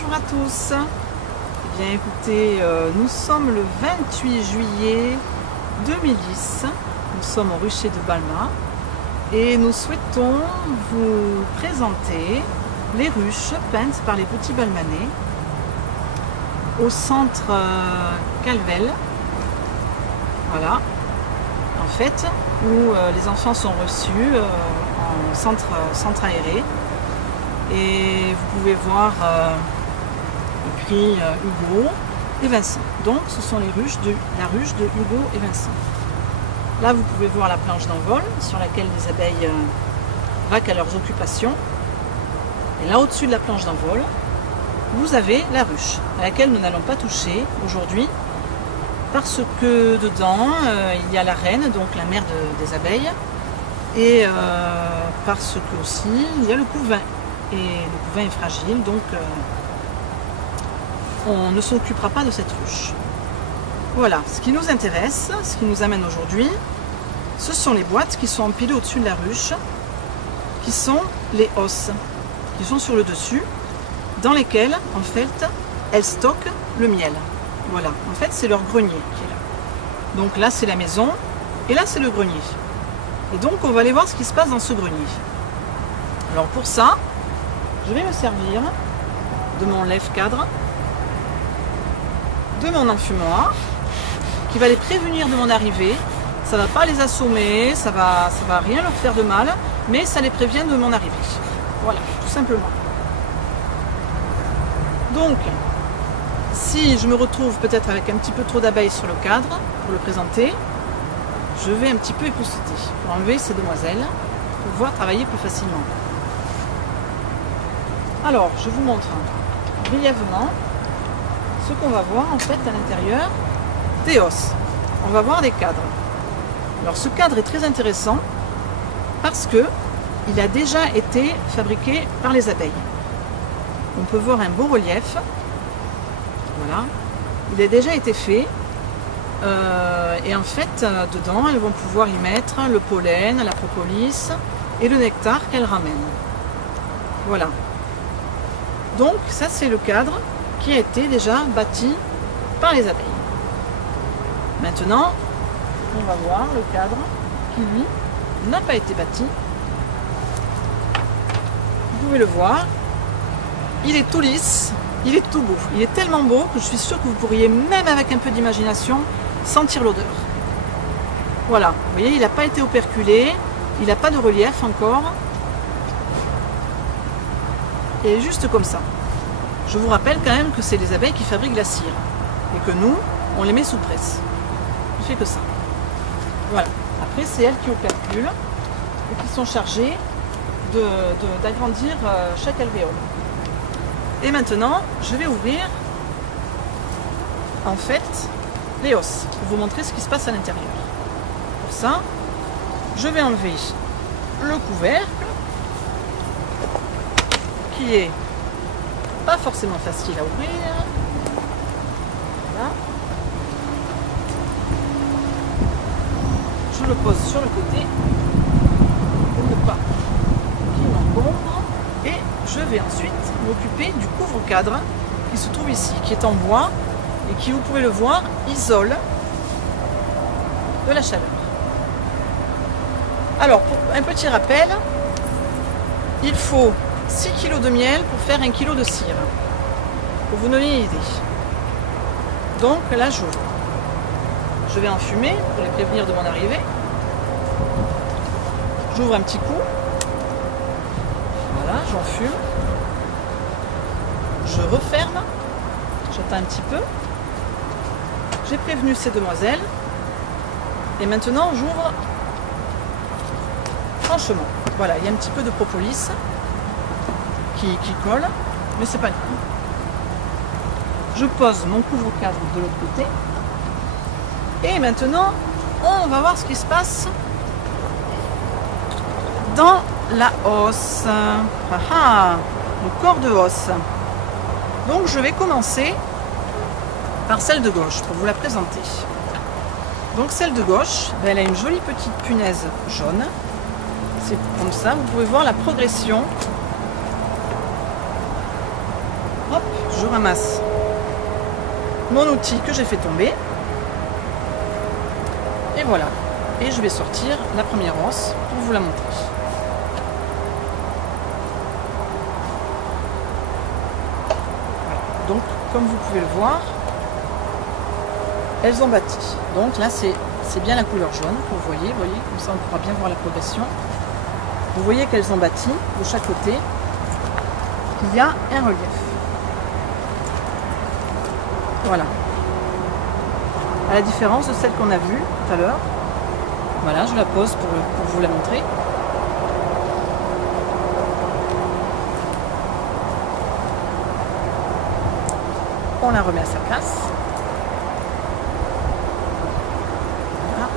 Bonjour à tous. Eh bien écoutez, nous sommes le 28 juillet 2010. Nous sommes au rucher de Balma et nous souhaitons vous présenter les ruches peintes par les petits Balmanais au centre Calvel. Voilà, en fait, où les enfants sont reçus en centre aéré. Et vous pouvez voir écrit Hugo et Vincent. Donc ce sont la ruche de Hugo et Vincent. Là vous pouvez voir la planche d'envol sur laquelle les abeilles vaquent à leurs occupations. Et là au-dessus de la planche d'envol, vous avez la ruche à laquelle nous n'allons pas toucher aujourd'hui parce que dedans il y a la reine, donc la mère des abeilles, et parce que aussi il y a le couvain. Et le couvain est fragile, donc on ne s'occupera pas de cette ruche. Voilà, ce qui nous intéresse, ce qui nous amène aujourd'hui, ce sont les boîtes qui sont empilées au-dessus de la ruche, qui sont les hausses, qui sont sur le dessus, dans lesquelles, en fait, elles stockent le miel. Voilà, en fait, c'est leur grenier qui est là. Donc là, c'est la maison, et là, c'est le grenier. Et donc, on va aller voir ce qui se passe dans ce grenier. Alors pour ça, je vais me servir de mon lève-cadre, de mon enfumoir, qui va les prévenir de mon arrivée. Ça ne va pas les assommer, ça va rien leur faire de mal, mais ça les prévient de mon arrivée. Voilà, tout simplement. Donc, si je me retrouve peut-être avec un petit peu trop d'abeilles sur le cadre, pour le présenter, je vais un petit peu épousseter pour enlever ces demoiselles, pour pouvoir travailler plus facilement. Alors, je vous montre brièvement ce qu'on va voir en fait à l'intérieur des hausses. On va voir des cadres. Alors, ce cadre est très intéressant parce que il a déjà été fabriqué par les abeilles. On peut voir un beau relief. Voilà. Il a déjà été fait. Et en fait, dedans, elles vont pouvoir y mettre le pollen, la propolis et le nectar qu'elles ramènent. Voilà. Donc ça c'est le cadre qui a été déjà bâti par les abeilles. Maintenant, on va voir le cadre qui lui n'a pas été bâti. Vous pouvez le voir, il est tout lisse, il est tout beau. Il est tellement beau que je suis sûre que vous pourriez, même avec un peu d'imagination, sentir l'odeur. Voilà, vous voyez, il n'a pas été operculé, il n'a pas de relief encore. Et juste comme ça. Je vous rappelle quand même que c'est les abeilles qui fabriquent la cire et que nous, on les met sous presse. Je fais que ça. Voilà. Après, c'est elles qui operculent et qui sont chargées d'agrandir chaque alvéole. Et maintenant, je vais ouvrir en fait les hausses pour vous montrer ce qui se passe à l'intérieur. Pour ça, je vais enlever le couvercle qui est pas forcément facile à ouvrir. Voilà. Je le pose sur le côté pour ne pas qu'il m'encombre et je vais ensuite m'occuper du couvre-cadre qui se trouve ici, qui est en bois et qui, vous pouvez le voir, isole de la chaleur. Alors, pour un petit rappel, il faut 6 kg de miel pour faire 1 kg de cire. Pour vous donner une idée. Donc là, j'ouvre. Je vais enfumer pour les prévenir de mon arrivée. J'ouvre un petit coup. Voilà, j'enfume. Je referme. J'attends un petit peu. J'ai prévenu ces demoiselles. Et maintenant, j'ouvre franchement. Voilà, il y a un petit peu de propolis qui colle, mais c'est pas grave. Je pose mon couvre-cadre de l'autre côté. Et maintenant, on va voir ce qui se passe dans la hausse. Le corps de hausse. Donc je vais commencer par celle de gauche pour vous la présenter. Donc celle de gauche, elle a une jolie petite punaise jaune. C'est comme ça, vous pouvez voir la progression. Hop, je ramasse mon outil que j'ai fait tomber. Et voilà. Et je vais sortir la première rosse pour vous la montrer. Voilà. Donc, comme vous pouvez le voir, elles ont bâti. Donc là, c'est bien la couleur jaune que vous voyez. Comme ça, on pourra bien voir la progression. Vous voyez qu'elles ont bâti de chaque côté. Il y a un relief. Voilà. À la différence de celle qu'on a vue tout à l'heure. Voilà, je la pose pour vous la montrer. On la remet à sa place. Voilà.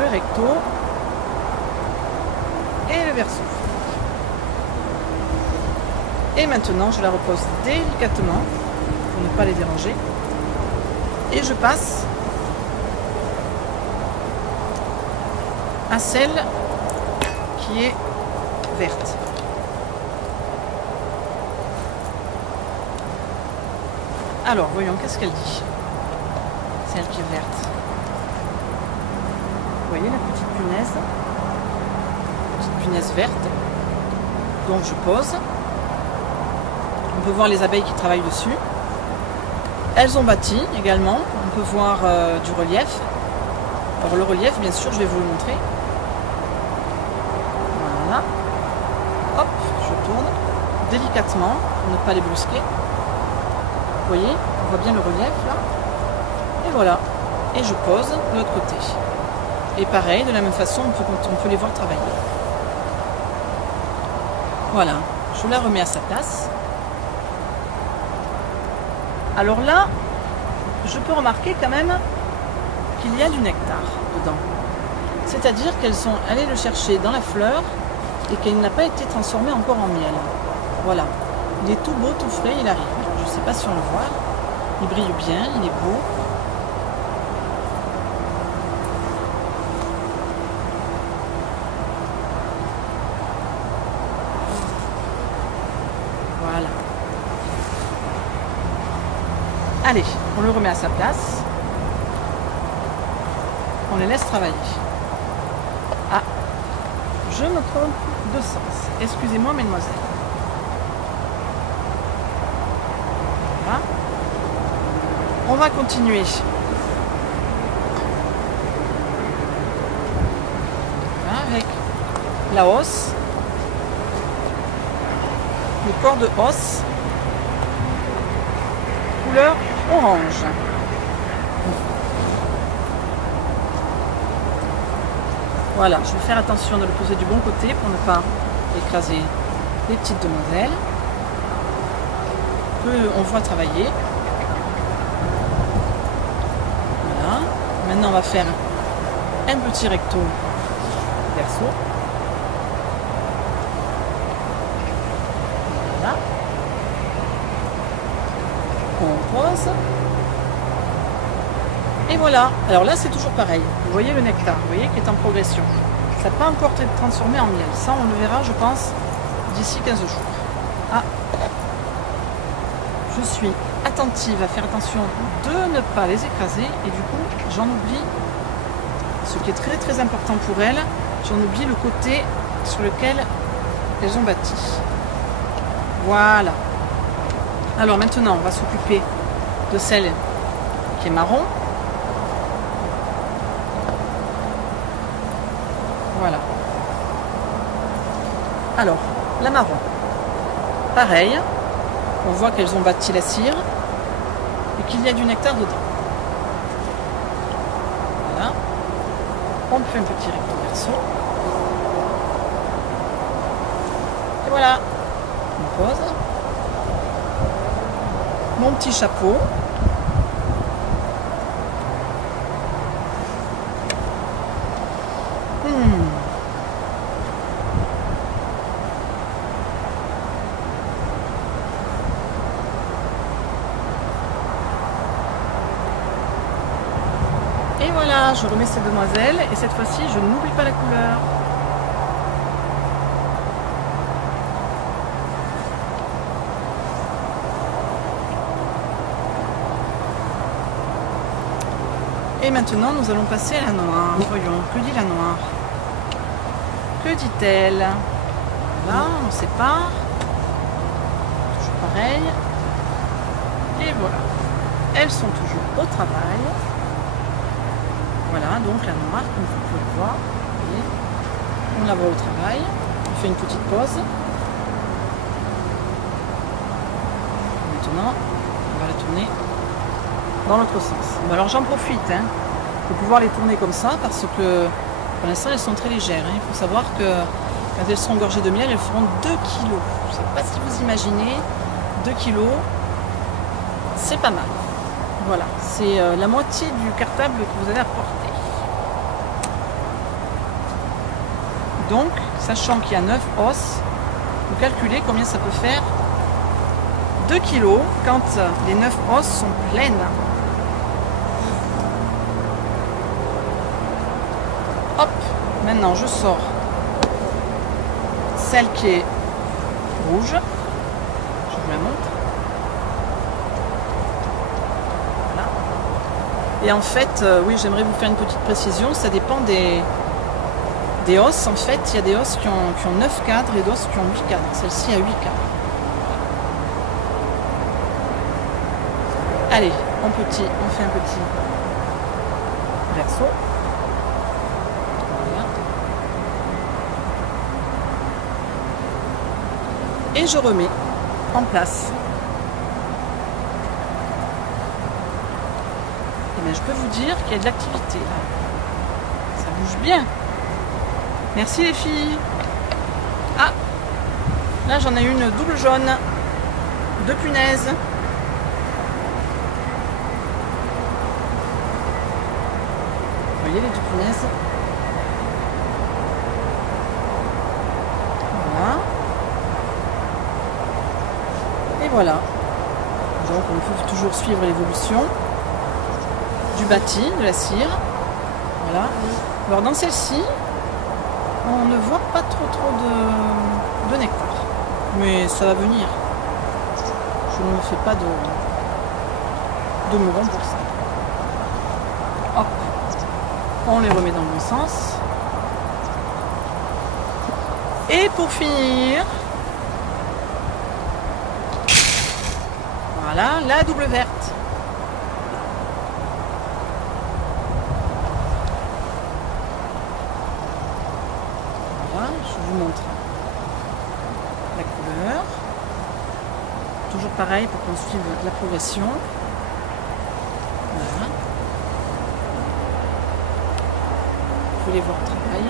Le recto et le verso. Et maintenant, je la repose délicatement pour ne pas les déranger. Et je passe à celle qui est verte. Alors, voyons, qu'est-ce qu'elle dit? Celle qui est verte. Vous voyez la petite punaise? Petite punaise verte. Donc je pose. On peut voir les abeilles qui travaillent dessus. Elles ont bâti également. On peut voir du relief. Alors le relief, bien sûr, je vais vous le montrer. Voilà. Hop, je tourne délicatement pour ne pas les brusquer. Vous voyez, on voit bien le relief là. Et voilà. Et je pose de l'autre côté. Et pareil, de la même façon, on peut les voir travailler. Voilà. Je la remets à sa place. Alors là, je peux remarquer quand même qu'il y a du nectar dedans. C'est-à-dire qu'elles sont allées le chercher dans la fleur et qu'elle n'a pas été transformée encore en miel. Voilà. Il est tout beau, tout frais, il arrive. Je ne sais pas si on le voit. Il brille bien, il est beau. Voilà. Allez, on le remet à sa place. On les laisse travailler. Ah, je me trompe de sens. Excusez-moi, mesdemoiselles. Voilà. On va continuer. Voilà, avec la hausse. Le corps de hausse. Couleur orange. Voilà, je vais faire attention de le poser du bon côté pour ne pas écraser les petites demoiselles. On voit travailler. Voilà. Maintenant, on va faire un petit recto verso. Voilà. On pose. Et voilà. Alors là, c'est toujours pareil. Vous voyez le nectar, vous voyez, qui est en progression. Ça n'a pas encore été transformé en miel. Ça, on le verra, je pense, d'ici 15 jours. Ah. Je suis attentive à faire attention de ne pas les écraser. Et du coup, j'en oublie ce qui est très très important pour elles. J'en oublie le côté sur lequel elles ont bâti. Voilà. Alors maintenant, on va s'occuper de celle qui est marron. Voilà. Alors, la marron. Pareil, on voit qu'elles ont bâti la cire et qu'il y a du nectar dedans. Voilà. On fait un petit recto verso. Et voilà. On pose. Mon petit chapeau. Et voilà, je remets ces demoiselles et cette fois-ci, je n'oublie pas la couleur. Et maintenant, nous allons passer à la noire. Voyons, que dit la noire? Que dit-elle? Là, on sépare. Toujours pareil. Et voilà. Elles sont toujours au travail. Voilà, donc la noire, comme vous pouvez le voir. Voyez, on la voit au travail. On fait une petite pause. Maintenant, on va la tourner dans l'autre sens. Bon, alors j'en profite de pouvoir les tourner comme ça parce que pour l'instant elles sont très légères. Il faut savoir que quand elles seront gorgées de miel, elles feront 2 kg. Je ne sais pas si vous imaginez, 2 kg, c'est pas mal. Voilà, c'est la moitié du cartable que vous allez apporter. Donc, sachant qu'il y a 9 os, vous calculez combien ça peut faire 2 kg quand les 9 os sont pleines. Hop, maintenant je sors celle qui est rouge. Je vous la montre. Voilà. Et en fait, oui, j'aimerais vous faire une petite précision. Ça dépend des os. En fait, il y a des os qui ont 9 cadres et d'autres qui ont 8 cadres. Celle-ci a 8 cadres. Allez, on fait un petit verso. Voilà. Et je remets en place. Et bien, je peux vous dire qu'il y a de l'activité là. Ça bouge bien. Merci les filles. Ah, là j'en ai une double jaune. 2 punaises. Vous voyez les 2 punaises? Voilà. Et voilà. Donc on peut toujours suivre l'évolution du bâti, de la cire. Voilà. Alors dans celle-ci, on ne voit pas trop de nectar. Mais ça va venir. Je ne me fais pas de mouron pour ça. Hop. On les remet dans le bon sens. Et pour finir, voilà, la double verte. Voilà, je vous montre la couleur. Toujours pareil pour qu'on suive la progression. Voilà. Vous voulez voir le travail.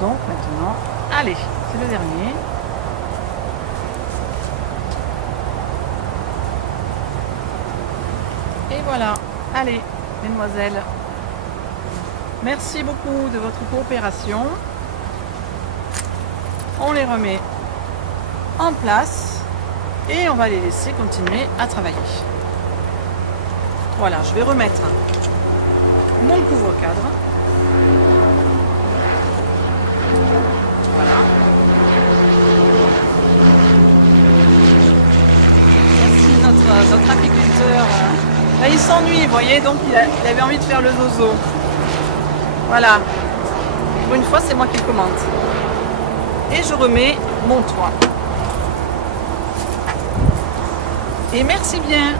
Donc maintenant, allez, c'est le dernier. Et voilà, allez, mesdemoiselles. Merci beaucoup de votre coopération. On les remet en place et on va les laisser continuer à travailler. Voilà, je vais remettre mon couvre-cadre. Voilà. Merci notre apiculteur. Là, il s'ennuie, vous voyez, donc il avait envie de faire le zozo. Voilà. Pour une fois, c'est moi qui le commente. Et je remets mon toit. Et merci bien.